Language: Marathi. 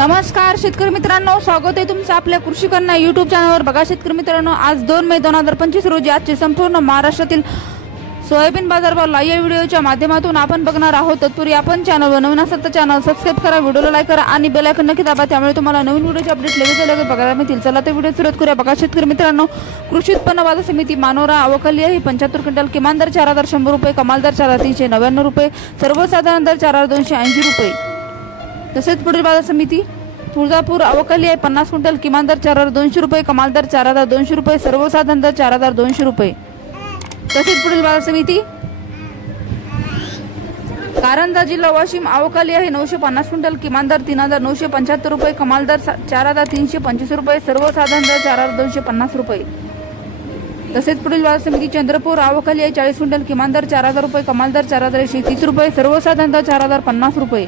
नमस्कार शेतकरी मित्रांनो, स्वागत आहे तुमचं आपल्या कृषी कन्या यूट्यूब चॅनलवर। बघा शेतकरी मित्रांनो, आज 2 मे 2025 रोजी आजचे संपूर्ण महाराष्ट्रातील सोयाबीन बाजारभाव लाईव्ह व्हिडिओच्या माध्यमातून आपण बघणार आहोत। तत्पूर्वी आपण चॅनलवर नवीन असाल तर चॅनल सबस्क्राइब करा, व्हिडिओला लाईक करा आणि बेल आयकॉन नक्की दाबा, त्यामुळे तुम्हाला नवीन व्हिडिओचे अपडेट लगेच बघायला मिळतील। चला तर व्हिडिओ सुरुवात करूया। बघा शेतकरी मित्रांनो, कृषी उत्पन्न बाजार समिती मानोरा आवकली आहे 75 क्विंटल, किमान दर 4100 रुपये, कमाल दर 4399 रुपये, सर्वसाधारण दर 4280 रुपये। तसेच पुढील बाजार समिती तुळजापूर आवकली आहे 50 क्विंटल, किमान दर 4200 रुपये, कमाल दर 4200 रुपये, सर्वसाधारण दर 4200 रुपये। तसेच पुढील बाजार समिती कारंजा जिल्हा वाशिम आवकली आहे 950 क्विंटल, किमान दर 3975 रुपये, कमाल दर 4325 रुपये, सर्वसाधारण दर 4250 रुपये। तसेच पुढील बाजार समिती चंद्रपूर आवकली आहे 40 क्विंटल, किमान दर 4000 रुपये, कमाल दर 4130 रुपये, सर्वसाधारण दर 4050 रुपये।